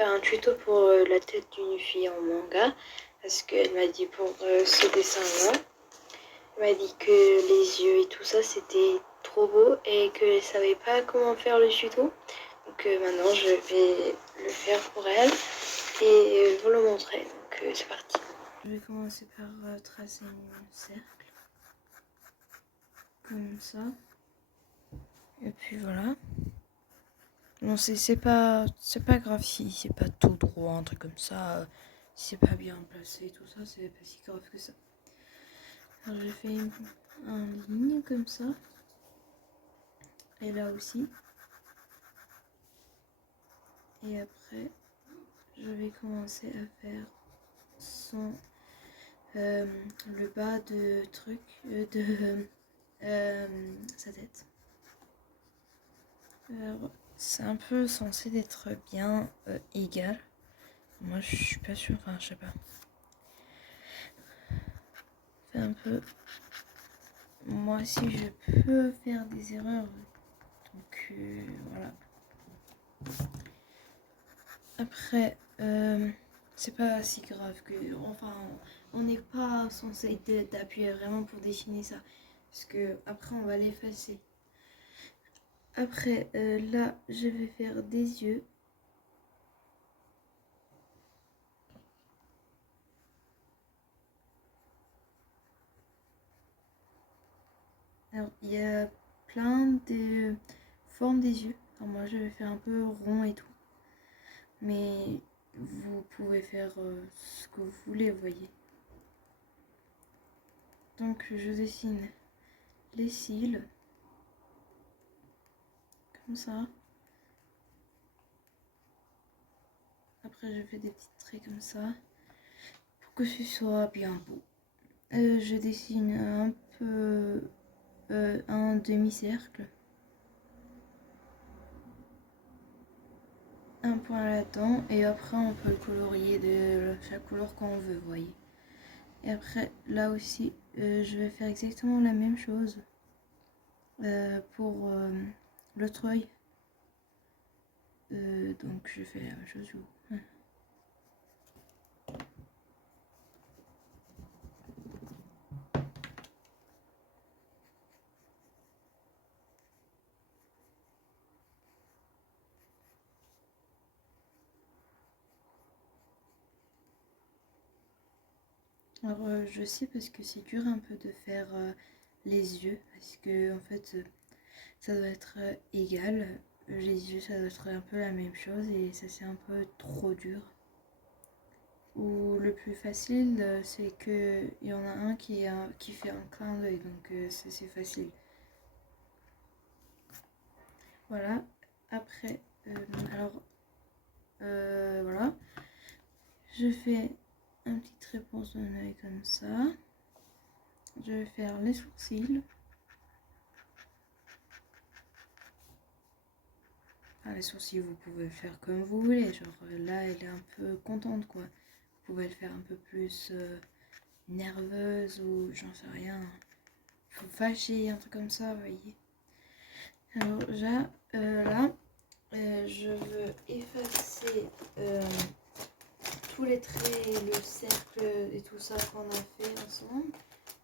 faire un tuto pour la tête d'une fille en manga. Parce qu'elle m'a dit pour ce dessin-là, elle m'a dit que les yeux et tout ça c'était trop beau et qu'elle savait pas comment faire le tuto. Donc maintenant je vais le faire pour elle et vous le montrer. Donc c'est parti. Je vais commencer par tracer un cercle. Comme ça. Et puis voilà. Non, c'est pas grave si c'est pas tout droit, un truc comme ça. Si c'est pas bien placé et tout ça, c'est pas si grave que ça. Alors j'ai fait une ligne comme ça. Et là aussi. Et après, je vais commencer à faire le bas de truc, de sa tête. Alors, c'est un peu censé être bien égal. Moi, je suis pas sûre, enfin, je sais pas. Fait un peu. Moi aussi, je peux faire des erreurs. Donc, voilà. Après, c'est pas si grave que. Enfin, on n'est pas censé d'appuyer vraiment pour dessiner ça. Parce que après, on va l'effacer. Après, là, je vais faire des yeux. Alors, il y a plein de formes des yeux. Alors, moi, je vais faire un peu rond et tout. Mais vous pouvez faire ce que vous voulez, vous voyez. Donc, je dessine les cils. Comme ça. Après, je fais des petits traits comme ça. Pour que ce soit bien beau. Je dessine un peu un demi-cercle. Un point là-dedans. Et après, on peut le colorier de chaque couleur qu'on veut, vous voyez. Et après, là aussi, je vais faire exactement la même chose pour l'autre œil. Donc, je fais la même chose. Alors, je sais parce que c'est dur un peu de faire les yeux. Parce que, en fait, ça doit être égal. Les yeux, ça doit être un peu la même chose. Et ça, c'est un peu trop dur. Ou le plus facile, c'est qu'il y en a un qui fait un clin d'œil. Donc, ça, c'est facile. Voilà. Après, alors, voilà. Je fais un petit trait pour son œil comme ça. Je vais faire les sourcils. Ah, les sourcils, vous pouvez le faire comme vous voulez. Genre là, elle est un peu contente, quoi. Vous pouvez le faire un peu plus nerveuse ou j'en sais rien. Faut fâcher, un truc comme ça, vous voyez. Alors là, je veux effacer tous les traits, le cercle et tout ça qu'on a fait ensemble.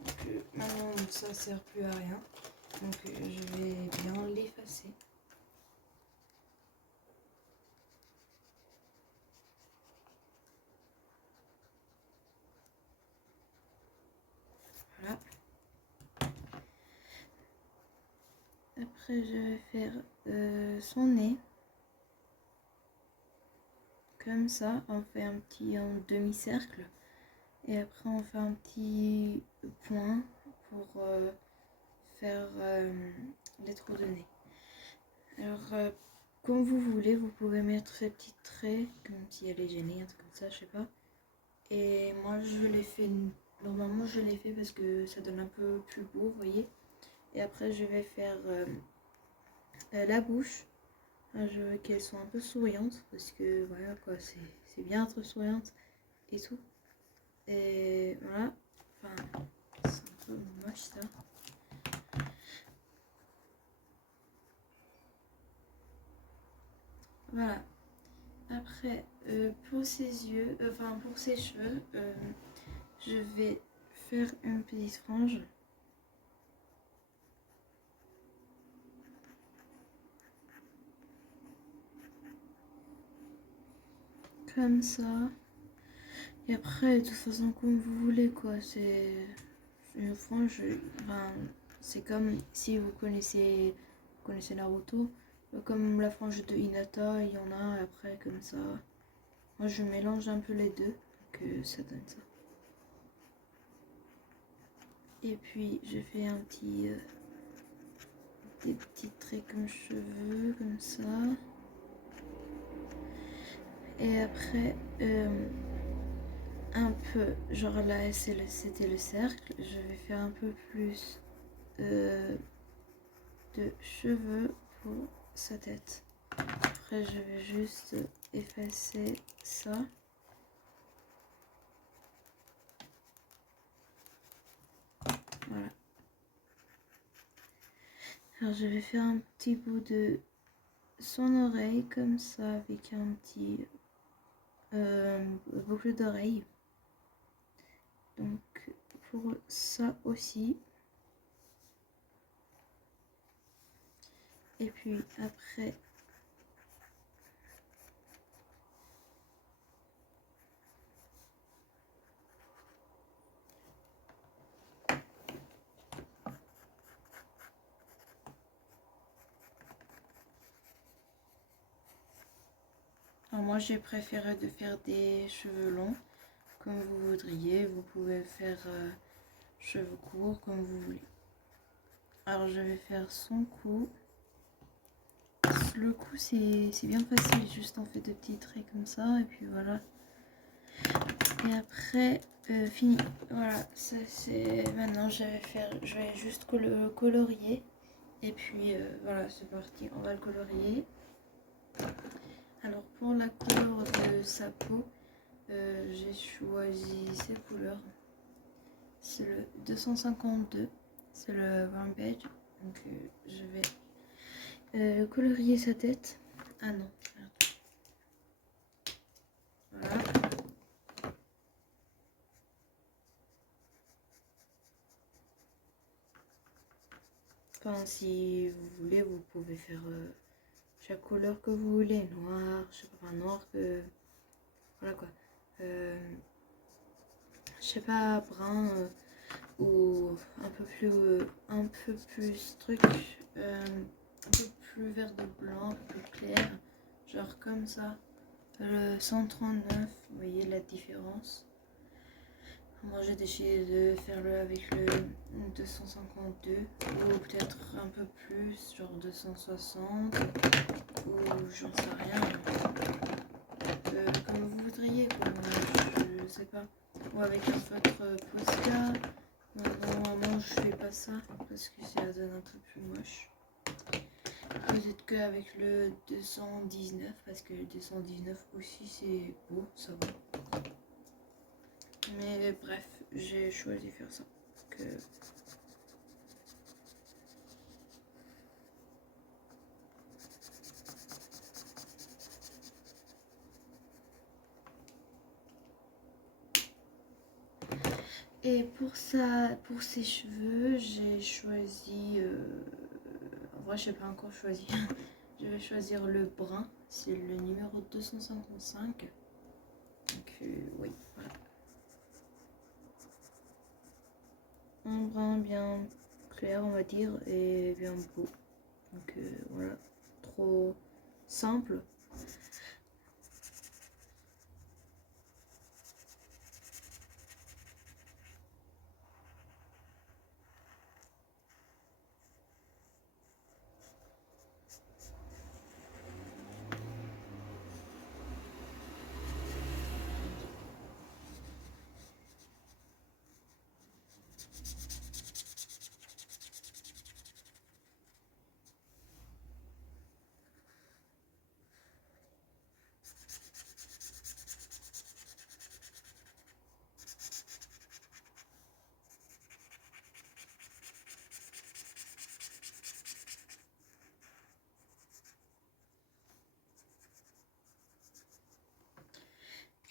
Donc maintenant, ça sert plus à rien. Donc je vais bien l'effacer. Voilà. Après, je vais faire son nez. Comme ça, on fait un demi-cercle. Et après, on fait un petit point pour faire les trous de nez. Alors, comme vous voulez, vous pouvez mettre ces petits traits, comme si elle est gênée, un truc comme ça, je sais pas. Et moi, je l'ai fait, normalement, je l'ai fait parce que ça donne un peu plus beau, vous voyez. Et après, je vais faire la bouche. Je veux qu'elle soit un peu souriante, parce que voilà quoi, c'est bien être souriante et tout. Et voilà, enfin, c'est un peu moche ça. Voilà. Après, pour ses yeux, pour ses cheveux, je vais faire une petite frange. Comme ça. Et après, de toute façon, comme vous voulez, quoi. C'est une frange. Enfin, c'est comme si vous connaissez Naruto. Comme la frange de Hinata, il y en a après, comme ça. Moi, je mélange un peu les deux, que ça donne ça. Et puis, je fais des petits traits comme cheveux, comme ça. Et après, un peu, genre là, c'était le cercle. Je vais faire un peu plus de cheveux pour sa tête. Après, je vais juste effacer ça. Voilà. Alors, je vais faire un petit bout de son oreille comme ça avec un petit boucle d'oreille. Donc, pour ça aussi. Et puis après, alors moi j'ai préféré de faire des cheveux longs comme vous voudriez. Vous pouvez faire cheveux courts comme vous voulez. Alors je vais faire son cou. Le cou c'est bien facile, juste on fait des petits traits comme ça et puis voilà. Et après fini. Voilà, ça c'est maintenant je vais juste colorier. Et puis voilà, c'est parti, on va le colorier. Alors pour la couleur de sa peau, j'ai choisi ces couleurs. C'est le 252, c'est le Rampage. Donc je vais colorier sa tête. Ah non, voilà. Enfin, si vous voulez, vous pouvez faire chaque couleur que vous voulez. Noir, je sais pas, noir que... Voilà quoi. Je sais pas, brun ou un peu plus truc, un peu plus vert de blanc, un peu plus clair. Genre comme ça. Le 139, vous voyez la différence. Moi j'ai décidé de faire le avec le 252 ou peut-être un peu plus, genre 260 ou j'en sais rien. Comme vous voudriez quoi, je sais pas. Ou avec un feutre Posca. Normalement je fais pas ça parce que ça donne un peu plus moche. Peut-être qu'avec le 219, parce que le 219 aussi c'est beau, ça va. Mais bref, j'ai choisi de faire ça. Et pour ses cheveux, j'ai choisi... en vrai, je n'ai pas encore choisi. Je vais choisir le brun. C'est le numéro 255. Donc oui, voilà. Un brun bien clair, on va dire, et bien beau. Donc voilà, trop simple.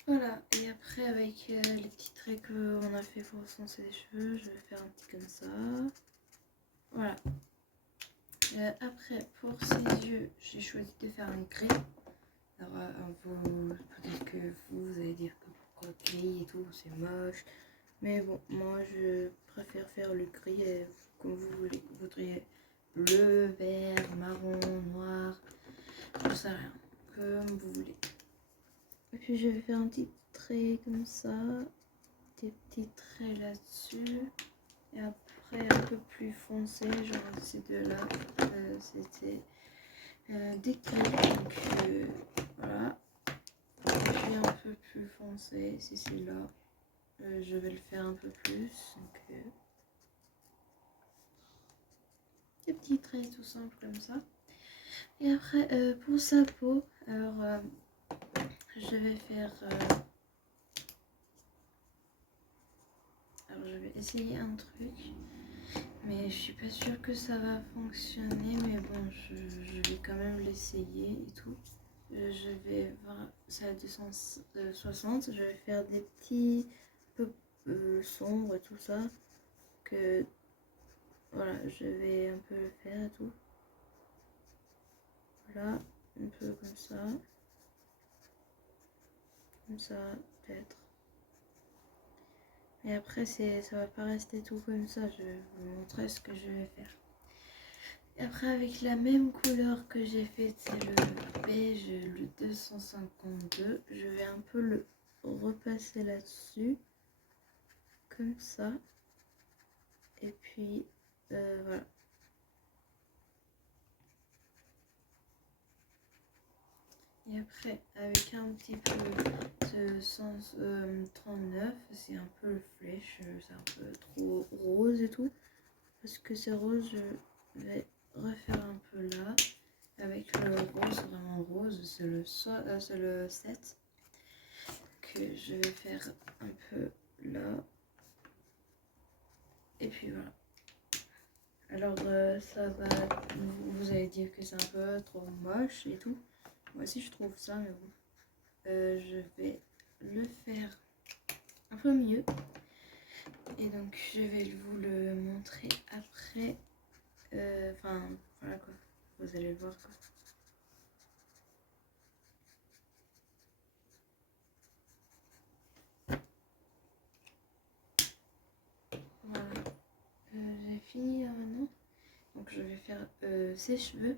Voilà, et après avec les petits traits qu'on a fait pour foncer les cheveux, je vais faire un petit comme ça. Voilà. Après, pour ses yeux, j'ai choisi de faire un gris. Alors, peut-être que vous allez dire que pourquoi gris et tout, c'est moche. Mais bon, moi je préfère faire le gris comme vous voulez. Vous voudriez bleu, vert, marron, noir, je sais rien, comme vous voulez. Et puis je vais faire un petit trait comme ça, des petits traits là-dessus. Et après un peu plus foncé, genre ces deux-là, c'était des gris. Donc voilà. Et puis un peu plus foncé, c'est celui-là. Je vais le faire un peu plus. Donc, des petits traits tout simples comme ça. Et après, pour sa peau, alors je vais faire. Alors je vais essayer un truc, mais je suis pas sûre que ça va fonctionner. Mais bon, je vais quand même l'essayer et tout. Je vais voir, c'est à 260. Je vais faire des petits peu sombres et tout ça. Que voilà, je vais un peu le faire et tout. Voilà, un peu comme ça. Comme ça, peut-être. Et après, ça va pas rester tout comme ça. Je vais vous montrer ce que je vais faire. Et après, avec la même couleur que j'ai fait, c'est le beige, le 252. Je vais un peu le repasser là-dessus. Comme ça. Et puis, voilà. Et après, avec un petit peu de 139, c'est un peu flèche, c'est un peu trop rose et tout. Parce que c'est rose, je vais refaire un peu là. Avec le rose, vraiment rose, c'est le 7 que je vais faire un peu là. Et puis voilà. Alors ça va, vous allez dire que c'est un peu trop moche et tout. Moi aussi je trouve ça, mais bon. Je vais le faire un peu mieux. Et donc je vais vous le montrer après. Enfin, voilà quoi. Vous allez le voir quoi. Voilà. J'ai fini là maintenant. Donc je vais faire ses cheveux.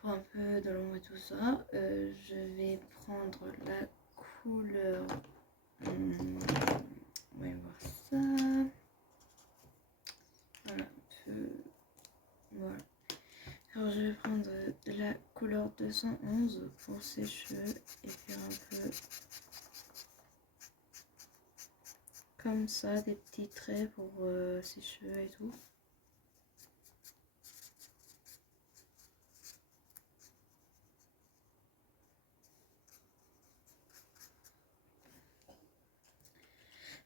Pour un peu de l'ombre et tout ça. Je vais prendre la couleur. On va voir ça. Voilà, un peu. Voilà. Alors je vais prendre la couleur 211 pour ses cheveux et faire un peu comme ça, des petits traits pour ses cheveux et tout.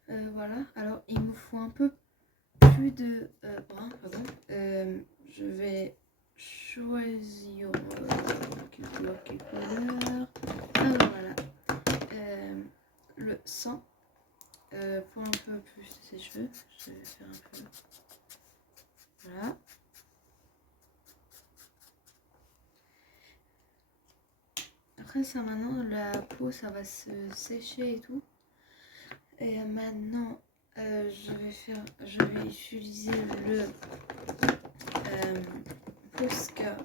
Voilà, alors il me faut un peu plus de brun, pardon. Je vais choisir quelle couleur. Ah voilà, le 100 pour un peu plus de ses cheveux. Je vais faire un peu. Voilà. Après ça, maintenant la peau ça va se sécher et tout. Et maintenant je vais utiliser le Posca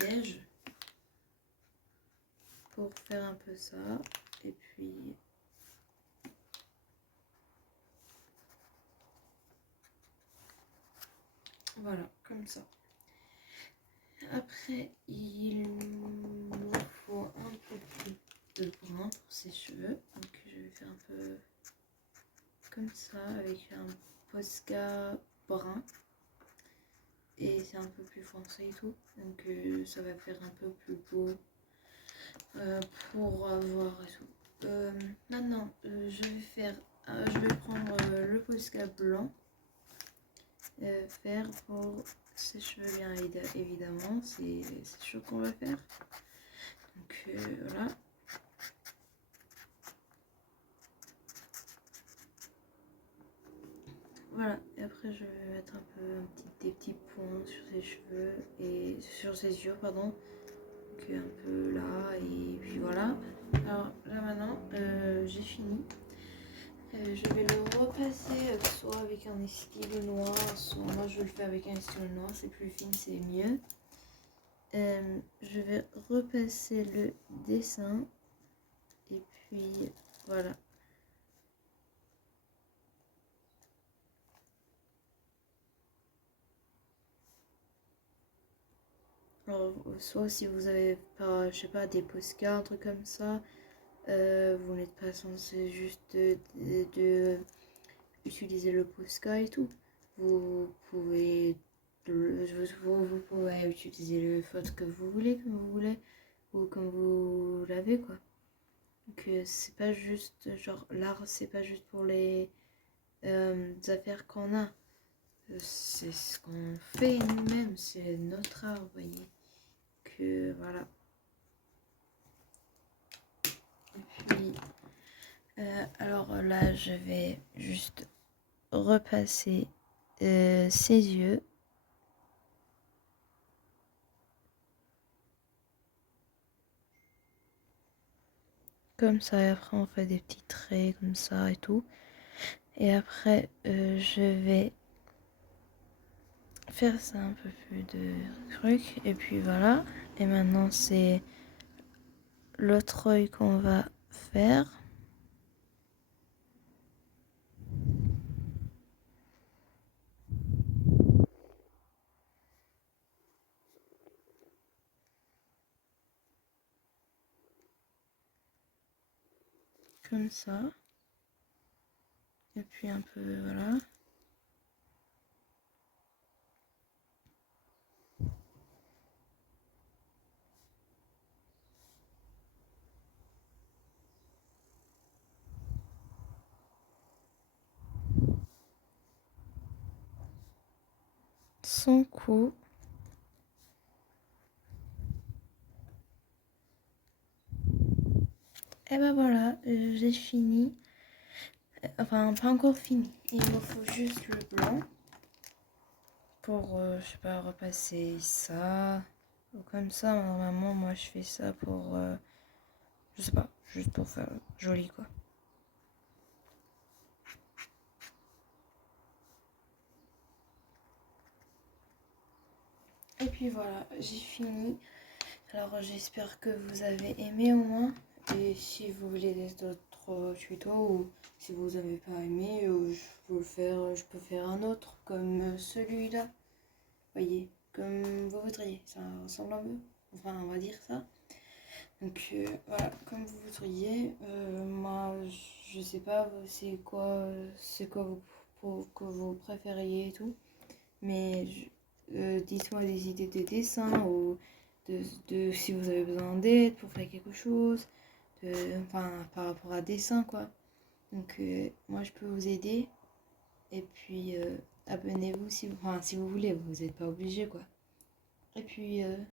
beige pour faire un peu ça. Et puis voilà, comme ça. Après, il me faut un peu plus de brun pour ses cheveux. Donc je vais faire un peu comme ça avec un Posca brun. Et c'est un peu plus foncé et tout. Donc ça va faire un peu plus beau pour voir et tout. Maintenant, je vais prendre le Posca blanc. Faire pour ses cheveux bien évidemment, c'est chaud qu'on va faire. Donc voilà. après je vais mettre des petits points sur ses cheveux et sur ses yeux, pardon. Donc un peu là et puis voilà. Alors là maintenant j'ai fini. Je vais le repasser soit avec un stylo noir, soit moi je le fais avec un stylo noir, c'est plus fin, c'est mieux. Je vais repasser le dessin et puis voilà. Alors, soit si vous avez pas, je sais pas, des postcards, un truc comme ça, vous n'êtes pas censé juste de utiliser le postcard et tout. Vous pouvez, vous pouvez utiliser le photo que vous voulez, comme vous voulez, ou comme vous l'avez, quoi. Donc, c'est pas juste, genre, l'art, c'est pas juste pour les affaires qu'on a. C'est ce qu'on fait nous-mêmes, c'est notre art, vous voyez. Que voilà. Et puis, alors là, je vais juste repasser ses yeux. Comme ça, et après on fait des petits traits comme ça et tout. Et après, je vais faire ça un peu plus de trucs. Et puis voilà. Et maintenant, c'est l'autre œil qu'on va faire. Comme ça. Et puis un peu, voilà. Son cou. Et ben voilà, j'ai fini. Enfin, pas encore fini. Il me faut juste le blanc pour, je sais pas, repasser ça. Ou comme ça, normalement, moi je fais ça pour, je sais pas, juste pour faire joli quoi. Et puis voilà, j'ai fini. Alors j'espère que vous avez aimé au moins. Et si vous voulez d'autres tutos ou si vous n'avez pas aimé, je peux faire un autre comme celui-là. Voyez, comme vous voudriez. Ça ressemble un peu. Enfin, on va dire ça. Donc voilà, comme vous voudriez. Moi, je sais pas c'est quoi que vous préfériez et tout. Mais dites-moi des idées de dessin ou si vous avez besoin d'aide pour faire quelque chose, enfin par rapport à dessin quoi. Donc moi je peux vous aider et puis abonnez-vous si vous voulez, vous n'êtes pas obligé quoi. Et puis